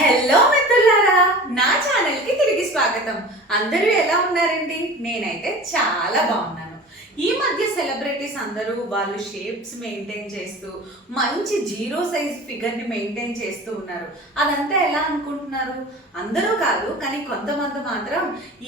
Hello మిత్రులారా, నా channel కి తిరిగి స్వాగతం. అందరూ ఎలా ఉన్నారండి? నేనైతే చాలా బాగున్నాను. ఈ మధ్య సెలబ్రిటీస్ అందరూ వాళ్ళు షేప్స్ మెయింటైన్ చేస్తూ మంచి జీరో సైజ్ ఫిగర్ ని మెయింటైన్ చేస్తూ ఉన్నారు. అదంతా ఎలా అనుకుంటున్నారు? అందరూ కాదు, కానీ కొంతమంది మాత్రం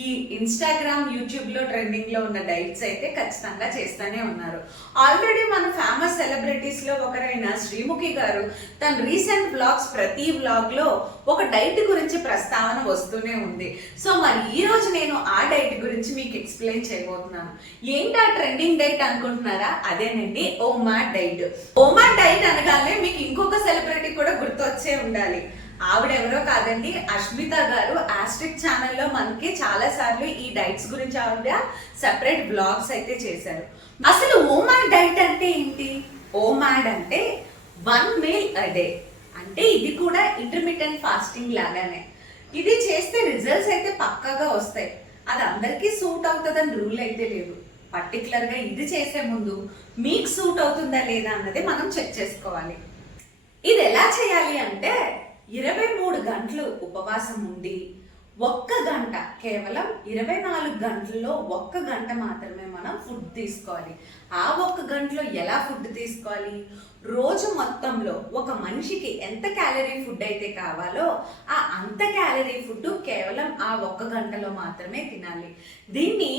ఈ ఇన్స్టాగ్రామ్, యూట్యూబ్ లో ట్రెండింగ్ లో ఉన్న డైట్స్ అయితే ఖచ్చితంగా చేస్తూనే ఉన్నారు. ఆల్రెడీ మన ఫేమస్ సెలబ్రిటీస్ లో ఒకరైన శ్రీముఖి గారు తన రీసెంట్ వ్లాగ్స్ ప్రతి వ్లాగ్ లో ఒక డైట్ గురించి ప్రస్తావన వస్తూనే ఉంది. సో మరి ఈ రోజు నేను ఆ డైట్ గురించి మీకు ఎక్స్ప్లెయిన్ చేయబోతున్నాను. ఏంటా ట్రెండింగ్ డైట్ అనుకుంటున్నారా? అదేనండి ఓమాడ్ డైట్. ఓమాడ్ డైట్ అనగానే మీకు ఇంకొక సెలబ్రిటీ కూడా గుర్తొచ్చే ఉండాలి. ఆవిడెవరో కాదండి, అష్మిత గారు. ఆస్ట్రిక్ ఛానల్లో మనకి చాలా సార్లు ఈ డైట్స్ గురించి ఆవిడ సెపరేట్ బ్లాగ్స్ అయితే చేశారు. అసలు ఓమాడ్ డైట్ అంటే ఏంటి? ఓమాడ్ అంటే 1 meal a day. అంటే ఇది కూడా ఇంటర్మీడియట్ ఫాస్టింగ్ లాగానే. ఇది చేస్తే రిజల్ట్స్ అయితే పక్కాగా వస్తాయి. అది అందరికీ సూట్ అవుతుందని రూల్ అయితే లేదు. పర్టికులర్ గా ఇది చేసే ముందు మీకు సూట్ అవుతుందా లేదా అన్నది మనం చెక్ చేసుకోవాలి. ఇది ఎలా చేయాలి అంటే 23 గంటలు ఉపవాసం ఉండి 1 గంట, కేవలం 24 గంటల్లో 1 గంట మాత్రమే మనం ఫుడ్ తీసుకోవాలి. ఆ 1 గంటలో ఎలా ఫుడ్ తీసుకోవాలి? రోజు మొత్తంలో ఒక మనిషికి ఎంత క్యాలరీ ఫుడ్ అయితే కావాలో ఆ అంత క్యాలరీ ఫుడ్ కేవలం ఆ 1 గంటలో మాత్రమే తినాలి. దీన్ని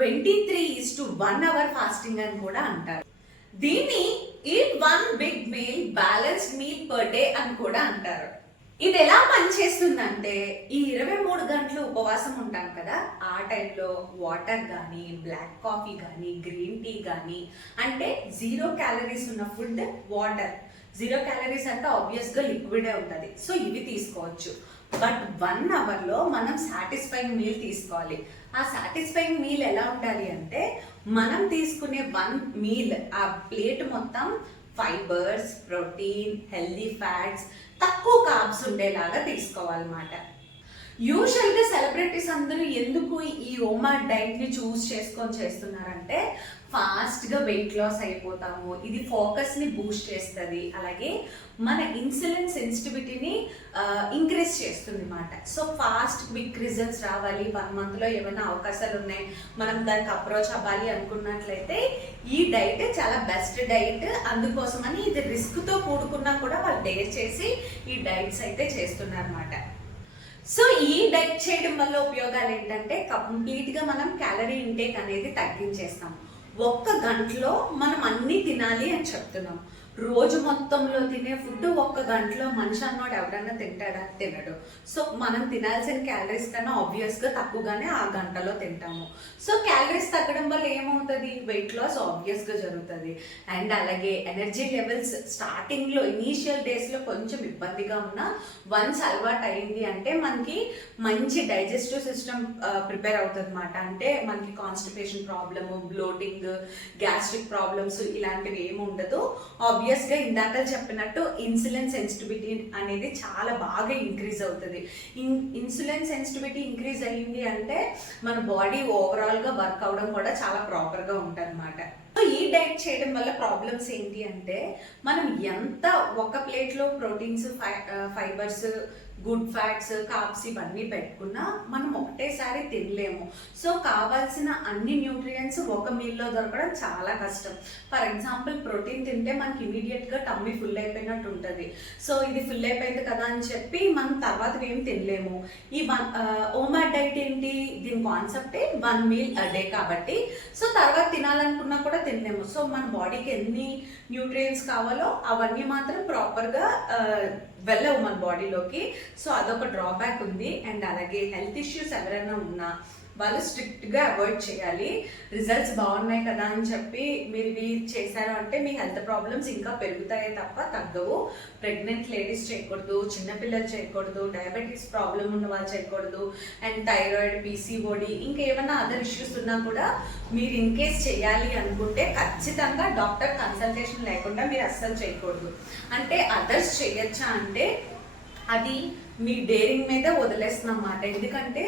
23:1 అవర్ ఫాస్టింగ్ అని కూడా అంటారు. దీన్ని eat 1 big meal, balanced meal per day అని కూడా అంటారు. ఇది ఎలా పనిచేస్తుందంటే, ఈ 23 గంటలు ఉపవాసం ఉంటాం కదా, ఆ టైంలో వాటర్ కానీ, బ్లాక్ కాఫీ కానీ, గ్రీన్ టీ కానీ, అంటే 0 క్యాలరీస్ ఉన్న ఫుడ్, వాటర్. 0 క్యాలరీస్ అంటే ఆబ్వియస్గా లిక్విడే ఉంటుంది. సో ఇవి తీసుకోవచ్చు. బట్ 1 అవర్లో మనం సాటిస్ఫైయింగ్ మీల్ తీసుకోవాలి. ఆ సాటిస్ఫైయింగ్ మీల్ ఎలా ఉండాలి అంటే, మనం తీసుకునే 1 మీల్, ఆ ప్లేట్ మొత్తం ఫైబర్స్, ప్రోటీన్, హెల్దీ ఫ్యాట్స్, తక్కువ కార్బ్స్ ఉండేలాగా తీసుకోవాలన్నమాట. యూజువల్గా సెలబ్రిటీస్ అందరూ ఎందుకు ఈ ఓమాడ్ డైట్ ని చూస్ చేసుకొని చేస్తున్నారంటే, ఫాస్ట్గా వెయిట్ లాస్ అయిపోతాము, ఇది ఫోకస్ని బూస్ట్ చేస్తుంది, అలాగే మన ఇన్సులిన్ సెన్సిటివిటీని ఇంక్రీజ్ చేస్తుంది అన్నమాట. సో ఫాస్ట్ క్విక్ రిజల్ట్స్ రావాలి, 1 monthలో ఏమైనా అవకాశాలు ఉన్నాయి, మనం దానికి అప్రోచ్ అవ్వాలి అనుకున్నట్లయితే ఈ డైట్ చాలా బెస్ట్ డైట్. అందుకోసమని ఇది రిస్క్తో కూడుకున్నా కూడా వాళ్ళు డేర్ చేసి ఈ డైట్స్ అయితే చేస్తున్నారు అన్నమాట. సో ఈ డైట్ చేయడం వల్ల ఉపయోగాలు ఏంటంటే, కంప్లీట్గా మనం క్యాలరీ ఇంటేక్ అనేది తగ్గించేస్తాం. 1 గంటలో మనం అన్ని తినాలి అని చెప్తున్నాం. రోజు మొత్తంలో తినే ఫుడ్ 1 గంటలో మనిషి అన్నోడు ఎవడన్నా తింటాడా? తినడు. సో మనం తినాల్సిన క్యాలరీస్ కన్నా ఆబ్వియస్గా తక్కువగానే ఆ గంటలో తింటాము. సో క్యాలరీస్ తగ్గడం వల్ల ఏమవుతుంది? వెయిట్ లాస్ ఆబ్వియస్గా జరుగుతుంది. అండ్ అలాగే ఎనర్జీ లెవెల్స్ స్టార్టింగ్లో ఇనీషియల్ డేస్లో కొంచెం ఇబ్బందిగా ఉన్నా, వన్స్ అలవాటు అయింది అంటే మనకి మంచి డైజెస్టివ్ సిస్టమ్ ప్రిపేర్ అవుతుంది అన్నమాట. అంటే మనకి constipation problem, bloating, gastric problems ఇలాంటివి ఏమి ఉండదు. ఆబ్వియస్గా ఇందాక చెప్పినట్టు ఇన్సులిన్ సెన్సిటివిటీ అనేది చాలా బాగా ఇంక్రీజ్ అవుతుంది. ఇన్సులిన్ సెన్సిటివిటీ ఇంక్రీజ్ అయ్యింది అంటే మన బాడీ ఓవరాల్గా వర్క్ అవడం కూడా చాలా ప్రాపర్గా ఉంటుంది అన్నమాట. ఈ డైట్ చేయడం వల్ల ప్రాబ్లమ్స్ ఏంటి అంటే, మనం ఎంత ఒక ప్లేట్లో proteins, fibres, good fats, carbs ఇవన్నీ పెట్టుకున్నా మనం ఒకటేసారి తినలేము. సో కావాల్సిన అన్ని న్యూట్రియంట్స్ ఒక మీల్లో దొరకడం చాలా కష్టం. ఫర్ ఎగ్జాంపుల్ ప్రోటీన్ తింటే మనకి ఇమీడియట్గా టమ్మీ ఫుల్ అయిపోయినట్టు ఉంటుంది. సో ఇది ఫుల్ అయిపోయింది కదా అని చెప్పి మనం తర్వాత ఏం తినలేము. ఈ ఓమాడ్ డైట్ ఏంటి? దీని కాన్సెప్టే 1 meal a day కాబట్టి, సో తర్వాత తినాలనుకున్నా కూడా తినలేము. సో మన బాడీకి ఎన్ని న్యూట్రియంట్స్ కావాలో అవన్నీ మాత్రం ప్రాపర్గా వెళ్ళవు మన బాడీలోకి. సో అదొక డ్రాబ్యాక్ ఉంది. అండ్ అలాగే హెల్త్ ఇష్యూస్ ఎవరైనా ఉన్నా వాళ్ళు స్ట్రిక్ట్గా అవాయిడ్ చేయాలి. రిజల్ట్స్ బాగున్నాయి కదా అని చెప్పి మీరు ఇవి చేశారు అంటే మీ హెల్త్ ప్రాబ్లమ్స్ ఇంకా పెరుగుతాయే తప్ప తగ్గవు. ప్రెగ్నెంట్ లేడీస్ చేయకూడదు, చిన్నపిల్లలు చేయకూడదు, డయాబెటీస్ ప్రాబ్లం ఉన్న వాళ్ళు చేయకూడదు, అండ్ థైరాయిడ్, పీసీఓడి, ఇంకేమైనా అదర్ ఇష్యూస్ ఉన్నా కూడా మీరు ఇన్ కేస్ చేయాలి అనుకుంటే ఖచ్చితంగా డాక్టర్ కన్సల్టేషన్ లేకుండా మీరు అస్సలు చేయకూడదు. అంటే అదర్స్ చేయొచ్చా అంటే అది మీ డేరింగ్ మీద వదిలేస్తున్నమాట. ఎందుకంటే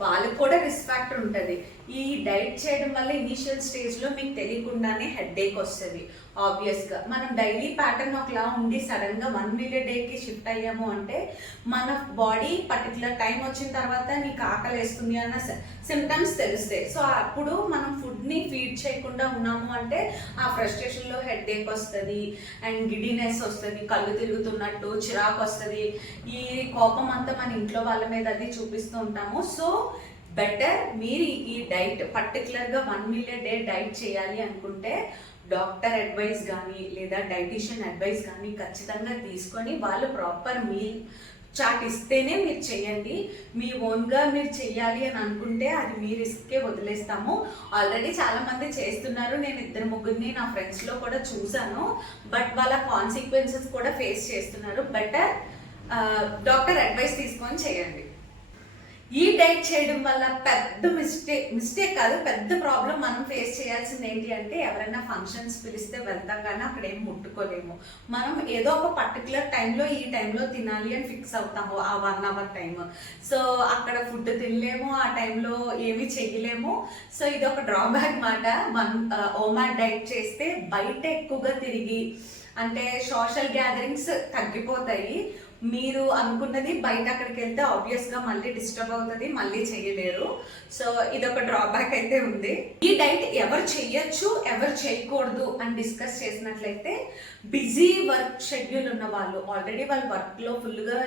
వాళ్ళకి కూడా రిస్క్ ఫ్యాక్టర్ ఉంటుంది. ఈ డైట్ చేయడం వల్ల ఇనిషియల్ స్టేజ్లో మీకు తెలియకుండానే హెడేక్ వస్తుంది. ఆబ్వియస్గా మనం డైలీ ప్యాటర్న్ ఒకలా ఉండి సడన్గా 1 మీల్ a డేకి షిఫ్ట్ అయ్యాము అంటే మన బాడీ పర్టికులర్ టైం వచ్చిన తర్వాత నీకు ఆకలి వేస్తుంది అన్న సిమ్టమ్స్ తెలుస్తాయి. సో అప్పుడు మనం ఫుడ్ని ఫీడ్ చేయకుండా ఉన్నాము అంటే ఆ ఫ్రస్ట్రేషన్లో హెడేక్ వస్తుంది అండ్ గిడినెస్ వస్తుంది, కళ్ళు తిరుగుతున్నట్టు చిరాకు వస్తుంది. ఈ కోపం అంతా మన ఇంట్లో వాళ్ళ మీద అది చూపిస్తూ ఉంటాము. సో బెటర్ మీరు ఈ డైట్ పర్టికులర్గా 1 మీల్ a డే డైట్ చేయాలి అనుకుంటే డాక్టర్ అడ్వైస్ కానీ లేదా డైటీషియన్ అడ్వైస్ కానీ ఖచ్చితంగా తీసుకొని వాళ్ళు ప్రాపర్ మీల్ చాట్ ఇస్తేనే మీరు చేయండి. మీ ఓన్గా మీరు చెయ్యాలి అని అనుకుంటే అది మీ రిస్క్కే వదిలేస్తాము. ఆల్రెడీ చాలామంది చేస్తున్నారు, నేను 2-3 నా ఫ్రెండ్స్లో కూడా చూసాను. బట్ వాళ్ళ కాన్సిక్వెన్సెస్ కూడా ఫేస్ చేస్తున్నారు. బెటర్ డాక్టర్ అడ్వైస్ తీసుకొని చేయండి. ఈ డైట్ చేయడం వల్ల పెద్ద మిస్టేక్ కాదు, పెద్ద ప్రాబ్లం మనం ఫేస్ చేయాల్సింది ఏంటి అంటే ఎవరైనా ఫంక్షన్స్ పిలిస్తే వెళ్తాం కానీ అక్కడ ఏం ముట్టుకోలేము. మనం ఏదో ఒక పర్టికులర్ టైంలో ఈ టైంలో తినాలి అని ఫిక్స్ అవుతాము, ఆ 1 అవర్ టైం. సో అక్కడ ఫుడ్ తినలేము, ఆ టైంలో ఏమీ చెయ్యలేము. సో ఇది ఒక డ్రాబ్యాక్ మాట. ఓమాట్ డైట్ చేస్తే బయట ఎక్కువగా తిరిగి అంటే సోషల్ గ్యాదరింగ్స్ తగ్గిపోతాయి. మీరు అనుకున్నది బయట అక్కడికి వెళ్తే ఆబ్వియస్గా మళ్ళీ డిస్టర్బ్ అవుతుంది, మళ్ళీ చేయలేరు. సో ఇదొక డ్రాబ్యాక్ అయితే ఉంది. ఈ డైట్ ఎవరు చెయ్యొచ్చు ఎవరు చేయకూడదు అని డిస్కస్ చేసినట్లయితే బిజీ వర్క్ షెడ్యూల్ ఉన్న వాళ్ళు, ఆల్రెడీ వాళ్ళ వర్క్లో ఫుల్గా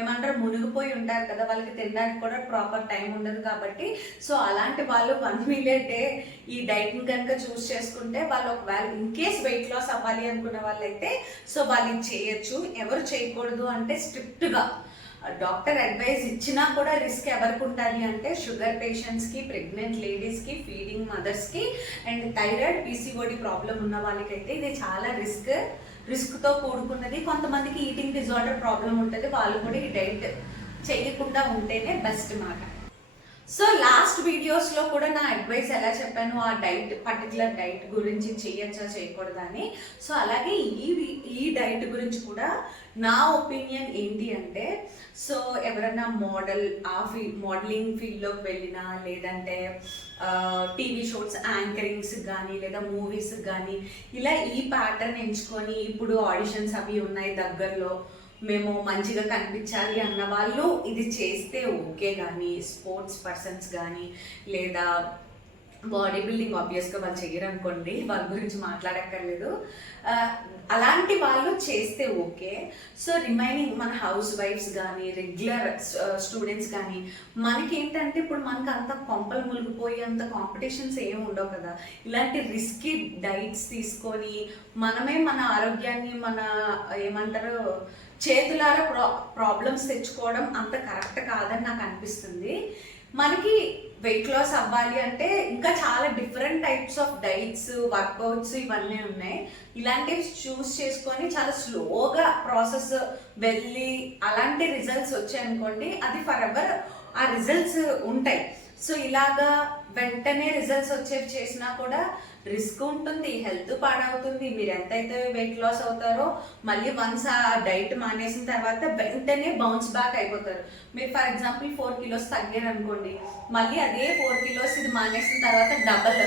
ఏమంటారు మునిగిపోయి ఉంటారు కదా, వాళ్ళకి తినడానికి కూడా ప్రాపర్ టైం ఉండదు కాబట్టి సో అలాంటి వాళ్ళు 1 మీల్ a డే ఈ డైట్ని కనుక చూస్ చేసుకుంటే వాళ్ళు ఒకవేళ ఇన్ కేస్ వెయిట్ లాస్ అవ్వాలి అనుకున్న వాళ్ళైతే సో వాళ్ళు ఇది చేయొచ్చు. ఎవరు చేయకూడదు అంటే స్ట్రిక్ట్గా డాక్టర్ అడ్వైస్ ఇచ్చినా కూడా రిస్క్ ఎవరికి ఉండాలి అంటే షుగర్ పేషెంట్స్కి, ప్రెగ్నెంట్ లేడీస్కి, ఫీడింగ్ మదర్స్కి అండ్ థైరాయిడ్ PCOD ప్రాబ్లం ఉన్న వాళ్ళకైతే ఇది చాలా రిస్క్తో కూడుకున్నది. కొంతమందికి ఈటింగ్ డిజార్డర్ ప్రాబ్లం ఉంటుంది, వాళ్ళు కూడా ఈ డైట్ చేయకుండా ఉంటేనే బెస్ట్ మాట. సో లాస్ట్ వీడియోస్లో కూడా నా అడ్వైస్ ఎలా చెప్పాను ఆ పర్టికులర్ డైట్ గురించి చేయొచ్చా చేయకూడదా అని. సో అలాగే ఈ డైట్ గురించి కూడా నా ఒపీనియన్ ఏంటి అంటే సో ఎవరైనా మోడలింగ్ ఫీల్డ్లోకి వెళ్ళినా లేదంటే టీవీ షోస్ యాంకరింగ్స్ కానీ లేదా మూవీస్ కానీ ఇలా ఈ ప్యాటర్న్ ఎంచుకొని ఇప్పుడు ఆడిషన్స్ అవి ఉన్నాయి దగ్గరలో, మేము మంచిగా కనిపించాలి అన్న వాళ్ళు ఇది చేస్తే ఓకే. కానీ స్పోర్ట్స్ పర్సన్స్ కానీ లేదా బాడీ బిల్డింగ్ ఆబ్వియస్గా వాళ్ళు చెయ్యరు అనుకోండి, వాళ్ళ గురించి మాట్లాడక్కర్లేదు, అలాంటి వాళ్ళు చేస్తే ఓకే. సో రిమైనింగ్ మన హౌస్ వైఫ్స్ కానీ రెగ్యులర్ స్టూడెంట్స్ కానీ మనకి ఏంటంటే ఇప్పుడు మనకు అంత కొంపలు మునిగిపోయి అంత కాంపిటీషన్స్ ఏమి ఉండవు కదా. ఇలాంటి రిస్కీ డైట్స్ తీసుకొని మనమే మన ఆరోగ్యాన్ని మన ఏమంటారు చేతులారా ప్రాబ్లమ్స్ తెచ్చుకోవడం అంత కరెక్ట్ కాదని నాకు అనిపిస్తుంది. మనకి వెయిట్ లాస్ అవ్వాలి అంటే ఇంకా చాలా different types of diets, workouts ఇవన్నీ ఉన్నాయి. ఇలాంటివి చూస్ చేసుకొని చాలా స్లోగా ప్రాసెస్ వెళ్ళి అలాంటి రిజల్ట్స్ వచ్చాయనుకోండి అది ఫర్ ఎవర్ ఆ రిజల్ట్స్ ఉంటాయి. సో ఇలాగా వెంటనే రిజల్ట్స్ వచ్చేవి చేసినా కూడా రిస్క్ ఉంటుంది, హెల్త్ పాడవుతుంది. మీరు ఎంతైతే వెయిట్ లాస్ అవుతారో మళ్ళీ వన్స్ ఆ డైట్ మానేసిన తర్వాత వెంటనే బౌన్స్ బ్యాక్ అయిపోతారు. మీరు ఫర్ ఎగ్జాంపుల్ 4 kilos తగ్గారు అనుకోండి, మళ్ళీ అదే 4 kilos ఇది మానేసిన తర్వాత డబల్.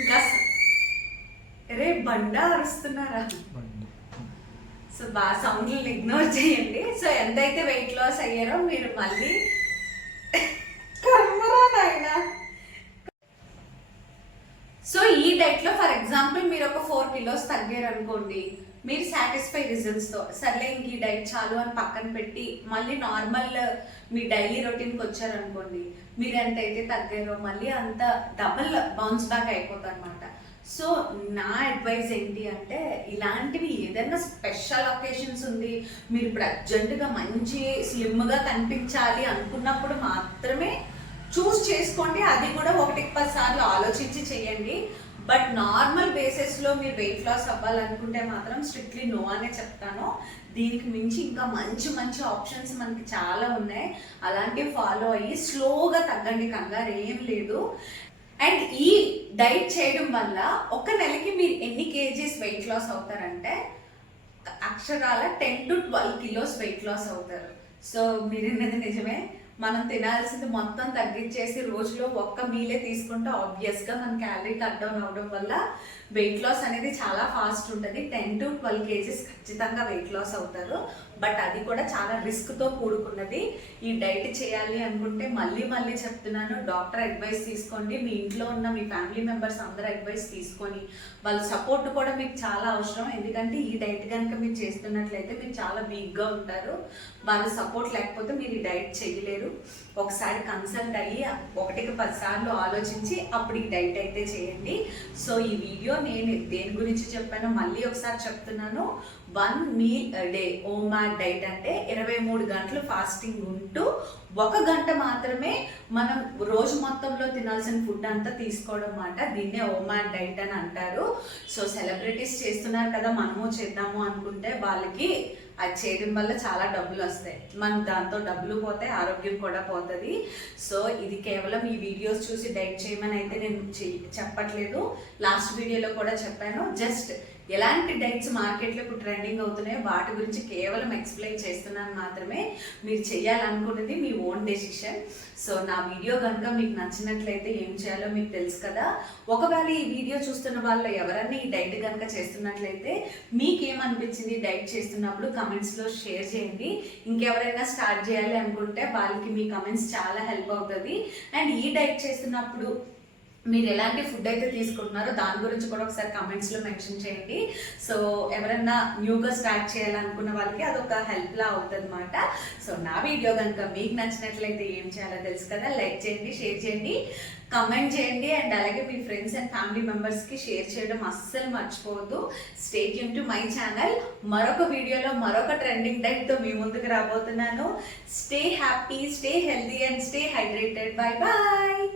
ఇంకా రే బండా అరుస్తున్నారా? సో బాగా సౌండ్లను ఇగ్నోర్ చేయండి. సో ఎంతైతే వెయిట్ లాస్ అయ్యారో మీరు మళ్ళీ సో ఈ డైట్లో ఫర్ ఎగ్జాంపుల్ మీరు ఒక 4 kilos తగ్గారు అనుకోండి, మీరు సాటిస్ఫై రిజల్ట్స్తో సర్లే ఇంక ఈ డైట్ చాలు అని పక్కన పెట్టి మళ్ళీ నార్మల్ మీ డైలీ రొటీన్కి వచ్చారనుకోండి, మీరు ఎంతైతే తగ్గారో మళ్ళీ అంత డబల్ బౌన్స్ బ్యాక్ అయిపోతారు అనమాట. సో నా అడ్వైస్ ఏంటి అంటే ఇలాంటివి ఏదైనా స్పెషల్ ఒకేషన్స్ ఉంది, మీరు ఇప్పుడు అర్జెంటుగా మంచి స్లిమ్గా కనిపించాలి అనుకున్నప్పుడు మాత్రమే చూస్ చేసుకోండి. అది కూడా 1-10 సార్లు ఆలోచించి చేయండి. బట్ నార్మల్ బేసిస్లో మీరు వెయిట్ లాస్ అవ్వాలనుకుంటే మాత్రం స్ట్రిక్ట్లీ నో అనే చెప్తాను. దీనికి మించి ఇంకా మంచి ఆప్షన్స్ మనకి చాలా ఉన్నాయి, అలాంటివి ఫాలో అయ్యి స్లోగా తగ్గండి, కంగారు ఏం లేదు. అండ్ ఈ డైట్ చేయడం వల్ల ఒక నెలకి మీరు ఎన్ని kgs వెయిట్ లాస్ అవుతారంటే అక్షరాల 10 to 12 కిలోస్ వెయిట్ లాస్ అవుతారు. సో మీరన్నది నిజమే. మనం తినాల్సింది మొత్తం తగ్గించేసి రోజులో ఒక్క మీలే తీసుకుంటే ఆబ్వియస్గా మన క్యాలరీ కట్ డౌన్ అవడం వల్ల వెయిట్ లాస్ అనేది చాలా ఫాస్ట్ ఉంటుంది. 10 to 12 కేజీస్ ఖచ్చితంగా వెయిట్ లాస్ అవుతారు. బట్ అది కూడా చాలా రిస్క్తో కూడుకున్నది. ఈ డైట్ చేయాలి అనుకుంటే మళ్ళీ మళ్ళీ చెప్తున్నాను, డాక్టర్ అడ్వైస్ తీసుకోండి. మీ ఇంట్లో ఉన్న మీ ఫ్యామిలీ మెంబర్స్ అందరూ అడ్వైస్ తీసుకొని వాళ్ళ సపోర్ట్ కూడా మీకు చాలా అవసరం. ఎందుకంటే ఈ డైట్ కనుక మీరు చేస్తున్నట్లయితే మీరు చాలా వీక్గా ఉంటారు. వాళ్ళ సపోర్ట్ లేకపోతే మీరు ఈ డైట్ చేయలేరు. ఒకసారి కన్సల్ట్ అయ్యి 1కి 10 సార్లు ఆలోచించి అప్పుడు ఈ డైట్ అయితే చేయండి. సో ఈ వీడియో నేను దేని గురించి చెప్పానో మళ్ళీ ఒకసారి చెప్తున్నాను. 1 మీల్ డే ఓమాడ్ డైట్ అంటే 23 గంటలు ఫాస్టింగ్ ఉంటూ 1 గంట మాత్రమే మనం రోజు మొత్తంలో తినాల్సిన ఫుడ్ అంతా తీసుకోవడం అన్నమాట. దీన్నే ఓమాడ్ డైట్ అని అంటారు. సో సెలబ్రిటీస్ చేస్తున్నారు కదా, మనము చేద్దాము అనుకుంటే వాళ్ళకి అది చేయడం వల్ల చాలా డబ్బులు వస్తాయి. మనం దాంతో డబ్బులు పోతాయి, ఆరోగ్యం కూడా పోతుంది. సో ఇది కేవలం ఈ వీడియోస్ చూసి డైట్ చేయమని అయితే నేను చెప్పట్లేదు. లాస్ట్ వీడియోలో కూడా చెప్పాను. జస్ట్ ఎలాంటి డైట్స్ మార్కెట్లో ఇప్పుడు ట్రెండింగ్ అవుతున్నాయో వాటి గురించి కేవలం ఎక్స్ప్లెయిన్ చేస్తున్నాను మాత్రమే. మీరు చేయాలనుకున్నది మీ ఓన్ డెసిషన్. సో నా వీడియో కనుక మీకు నచ్చినట్లయితే ఏం చేయాలో మీకు తెలుసు కదా. ఒకవేళ ఈ వీడియో చూస్తున్న వాళ్ళు ఎవరన్నా ఈ డైట్ కనుక చేస్తున్నట్లయితే మీకేమనిపించింది డైట్ చేస్తున్నప్పుడు కమెంట్స్లో షేర్ చేయండి. ఇంకెవరైనా స్టార్ట్ చేయాలి అనుకుంటే వాళ్ళకి మీ కమెంట్స్ చాలా హెల్ప్ అవుతుంది. అండ్ ఈ డైట్ చేస్తున్నప్పుడు మీరు ఎలాంటి ఫుడ్ అయితే తీసుకుంటున్నారో దాని గురించి కూడా ఒకసారి కమెంట్స్లో మెన్షన్ చేయండి. సో ఎవరన్నా న్యూగా స్టార్ట్ చేయాలనుకున్న వాళ్ళకి అదొక హెల్ప్లా అవుతుంది అనమాట. సో నా వీడియో కనుక మీకు నచ్చినట్లయితే ఏం చేయాలో తెలుసు కదా. లైక్ చేయండి, షేర్ చేయండి, కమెంట్ చేయండి. అండ్ అలాగే మీ ఫ్రెండ్స్ అండ్ ఫ్యామిలీ మెంబర్స్కి షేర్ చేయడం అస్సలు మర్చిపోవద్దు. Stay tune to my channel. మరొక వీడియోలో మరొక ట్రెండింగ్ డైట్తో మీ ముందుకు రాబోతున్నాను. Stay happy, stay healthy and stay hydrated. Bye bye.